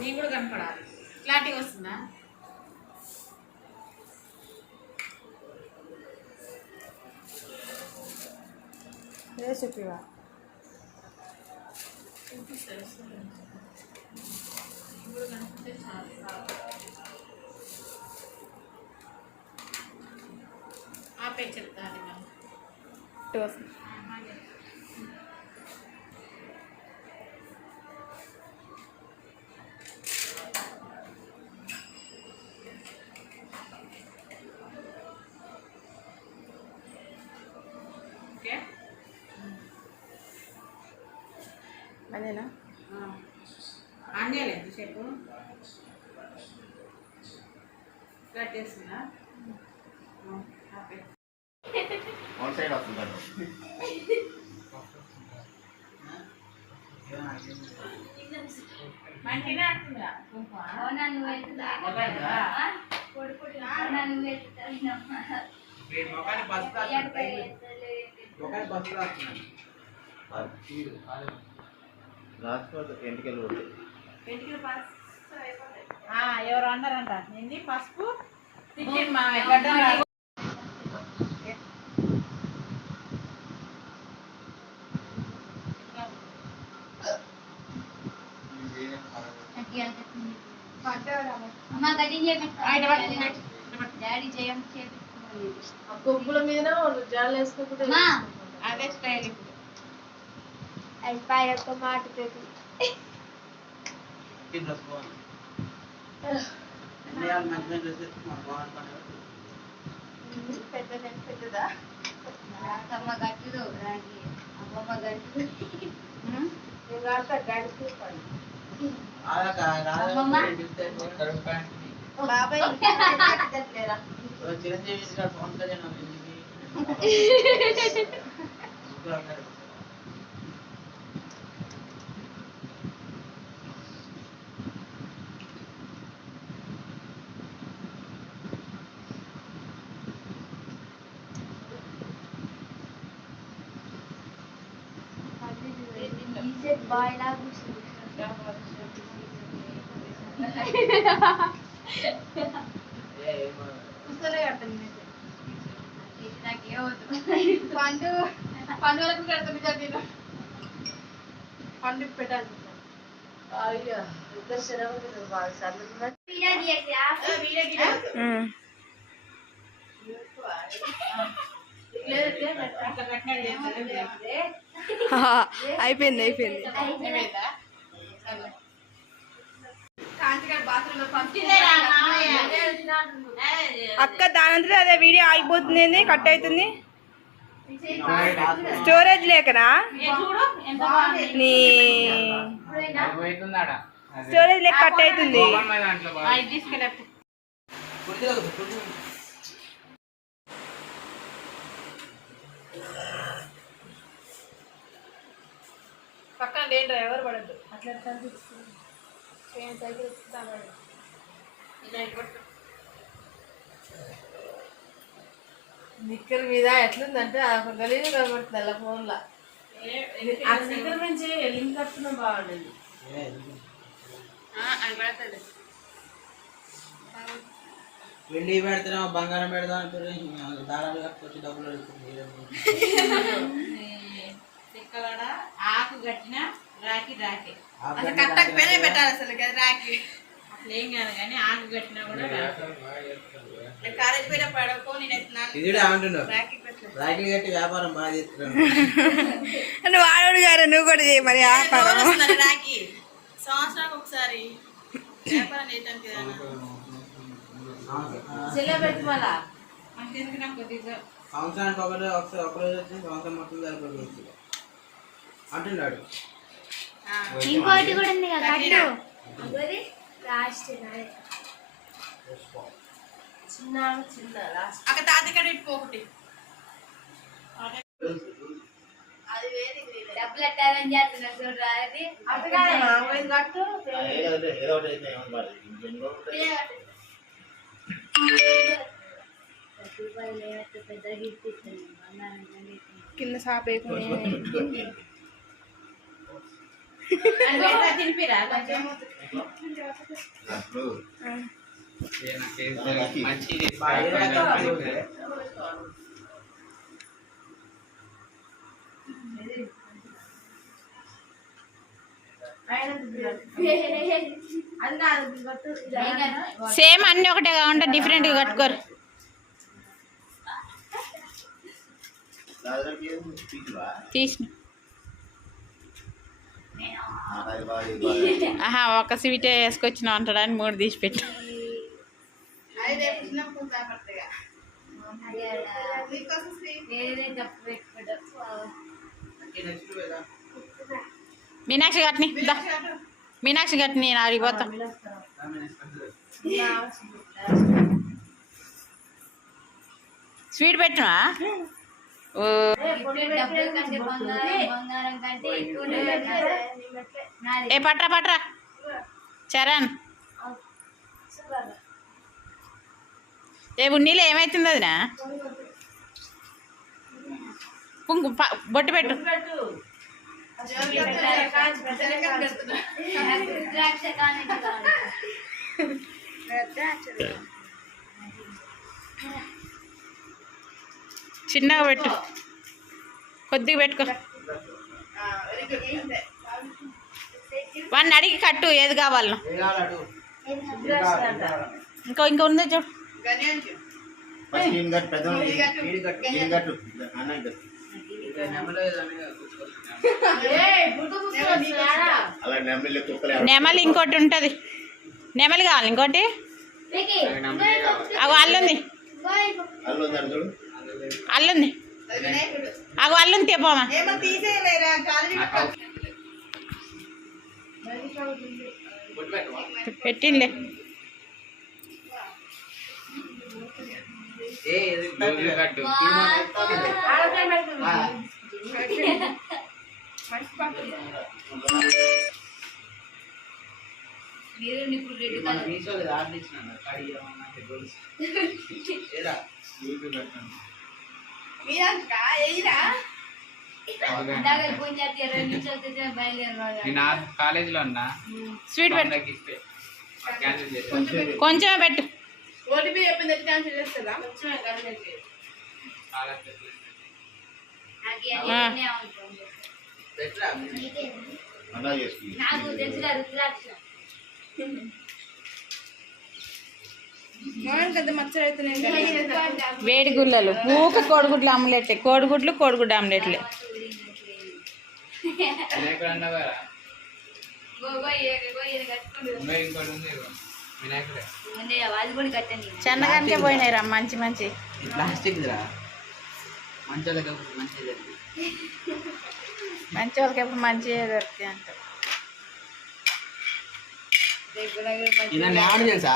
నీ కూడా కనపడాలి. క్లారిటీగా వస్తుందా? రెసిపీవా చూపిస్తారు వస్తుంది. నీ కూడా కనిపిస్తే చాలు ఆపే చెప్తాను అదేనా? ఆన్ చేయలేదు చెప్పు కట్ చేస్తుందా వన్ సైడ్ మంచిగా అవునా నువ్వు ఎత్తుతా నువ్వు అయిపోతాయి. ఆ, ఎవరు అన్నారంట. ఏంది? పసుపు? తిట్టింది మా గడ్డ డాడీ చేయం చేపించుకోవాలి కొబ్బుల మీద జాలు వేసుకోకుండా అమ్మా అదే స్టైల్ ఇప్పుడు అయిపోయి ఒక మాట పెట్టి డ్రెస్ బాగుంది ఇండియాలో మంచి మంచి డ్రెస్ వేసుకున్నాను బాగుంటుంది పెద్ద పెద్దదా అమ్మ గట్టుడు రాగి అమ్మమ్మ గట్టుడు నేను వాడతా గడిపి ఆదాక అమ్మమ్మ. బాబాయ్ కట్టలేదా చిరంజీవి గారు పవన్ కళ్యాణ్ ఈసెట్ బాయ్ లా కూర్చుంది కూర్చొనే కట్టండి నాకేం వద్దు పండు పండు వరకు కడతాను కదా పండు పెట్టాలి అయ్యా ఇద్దరు శరవతి బాగా సన్నగా వీడియో తీయకు, ఆ? అయిపోయింది అయిపోయింది. అక్క దానంతరం అదే వీడియో ఆగిపోతుంది కట్ అవుతుంది. స్టోరేజ్ లేకనా? చూడు ఎంత బాగుంది నీ స్టోరేజ్ లేక కట్ అవుతుంది. పక్కన లేని డ్రైవర్ పడద్దు. అట్లా సైకిల్ నిక్కర్ మీద ఎట్లుందంటే ఒక గలీజు కనబడుతుంది అలా ఫోన్లో. ఆ నిక్కర్ నుంచి లింక్ కట్టుకున్నా బాగుండేది. వెండి పెడతాం బంగారం పెడదాం దారాలు కట్టుకొచ్చి డబ్బులు ఆకు కట్టిన రాకి రాకి అసలు బండి కట్టకపోయినా రాకి పెట్టాలి అసలు కదా రాకి అట్లా ఏం కాదు కానీ ఆకు కట్టినా కూడా కాలేజ్ పోయినా పడకో నేను రాకి వ్యాపారం బాగా చేస్తున్నాను ఆడోడు గారు నువ్వు కూడా చేయి మరి వ్యాపారం. రాకి సంవత్సరానికి ఒకసారి వ్యాపారం సంవత్సరానికి ఒకరు ఒకసారి ఒక రోజు వచ్చి సంవత్సరం మొత్తం సరిపోతుంది. అంటున్నాడు. ఇంకోటి కూడా ఉంది కదా కట్టు. చిన్న చిన్న లాస్ట్ ఒకటి. అది వేరే డబ్బులు ఎట్టాలని చేస్తున్నా చూడరా అది. కట్టు. ఏదో ఒకటి అయితే ఏమని మరి. సేమ్ అన్ని ఒకటే కాకుండా డిఫరెంట్గా కట్టుకోరు. దాదాపు ఏం తీసువా తీసిన. ఆహా ఒక స్వీటే వేసుకొచ్చిన అంటాడని మూడు తీసి పెట్టి. మీనాక్షి గట్ని దా. మీనాక్షి గట్ని నేను ఆడిపోతా స్వీట్ పెట్టినా ఏ పట్రా పట్రా. చరణ్. ఏ ఉన్నీలో ఏమైతుంది అదినా? కుంకు ప- బొట్టు పెట్టు. శనగలు చిన్నగా పెట్టు. కొద్దిగా పెట్టుకో. వాడిని అడిగి కట్టు ఏది కావాలనో ఇంకో ఇంకో ఉంది చూడు. నెమలి ఇంకోటి ఉంటుంది. నెమలి కావాలి ఇంకోటి? అగో అల్లుంది. అల్లు ఉందని చూడు అల్లుంది. అగో అల్లుంది తెపోమా కలర్ మీషోలో ఆర్డర్ ఇచ్చిన కాలేజీలో ఉన్నా స్వీట్ పెట్టు కొంచెమే పెట్టు ఓటీపీ చెప్పింది క్యాన్సిల్ చేస్తుందా నాకు తెలిసిన రుద్రాక్ష వేడి గుల్లలు ఊక కోడిగుడ్లు ఆమ్లెట్లే. కోడిగుడ్లు కోడిగుడ్డు ఆమ్లెట్లే. చెన్నగానికే పోయినాయి రా మంచి. మంచి ప్లాస్టిక్ మంచి వాళ్ళకి ఎప్పుడు మంచిగా దొరుకుతాయి అంట తెలుసా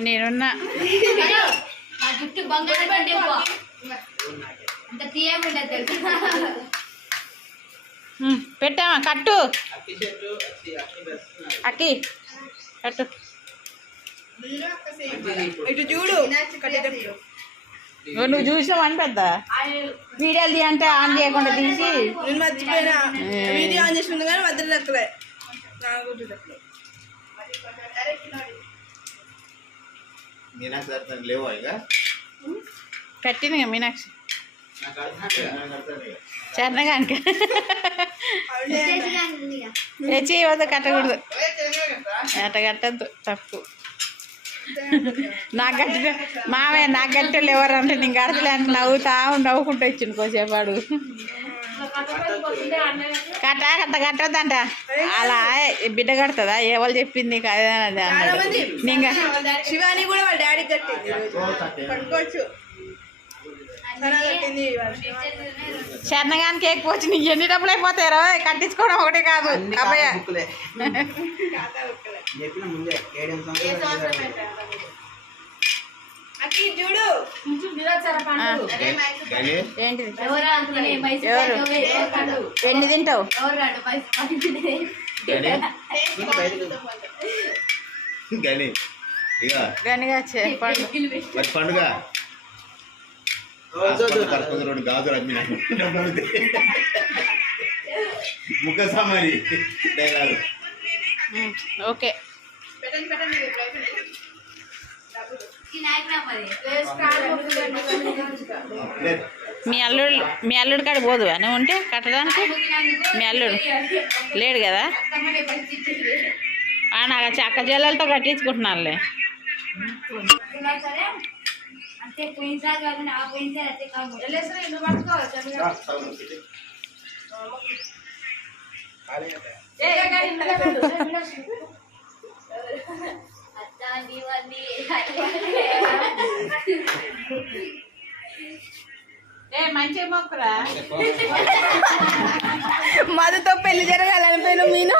నేనున్నా నా జుట్టు బంగారం ఎక్కువ అంత తీయకుండా తెలుసు పెట్టామా కట్టు. అక్కి. కట్టు. ఇటు చూడు. నువ్వు చూసినావు అని పెద్ద వీడియోలు తీ అంటే ఆన్ చేయకుండా తీసి. నేను మర్చిపోయినా. వీడియో ఆన్ చేసి ఉంది కానీ మధ్యలో దక్కలే నాకు మీనాక్షి దర్శనం లేవా ఇక? కట్టింది కదా మీనాక్షి. నాకు అర్థం కాదు. దర్శనం ఇక. చెన్నగానిక తెచ్చి ఇవ్వదు కట్టకూడదు. అట్ట కట్టద్దు తప్పు. నాకు కట్టిన మామే నాకు కట్టలు ఎవరు అంటే నేను కడతలే అంటే నవ్వుతా నవ్వుకుంటూ వచ్చింది కోసేపు అడుగు కట్ట కట్ట కట్టద్దంట. అలా బిడ్డ కడుతుందా? ఏ వాళ్ళు చెప్పింది నీకు అదే నేను శివాని కూడా వాళ్ళ డాడీ కట్టింది చెన్నగానికి ఎక్కువ వచ్చి నీకు ఎన్ని డబ్బులు అయిపోతాయి రా? కట్టించుకోవడం ఒకటే కాదు. అబ్బాయ ఏంటిది? ఎవరా. ఎన్ని తింటావు. మరి పండుగ? కలుపుకొని రెండు గాజులు అమ్మినా ముఖ సమారి డైలాగ్. ఓకే. మరి మీ అల్లుడు మీ అల్లుడి కాడికి పోదు అని ఉంటే కట్టడానికి? మీ అల్లుడు లేడు కదా? ఆ, నాకు చెక్క జల్లలతో కట్టించుకుంటున్నానులే. అంటే పోయినసారి కాకుండా ఆ పోయినసారి అయితే కాదు వెళ్ళేసరి నువ్వు పట్టుకో చదివా. ఏ, ఏ, ఏ, ఇందులో పెట్టు. ఏ, ఇందులో పెట్టు. అత్త దీవాన్ని ఏ మంచి మొక్కరా మధుతో పెళ్ళి జరగాలనిపోయిన మీను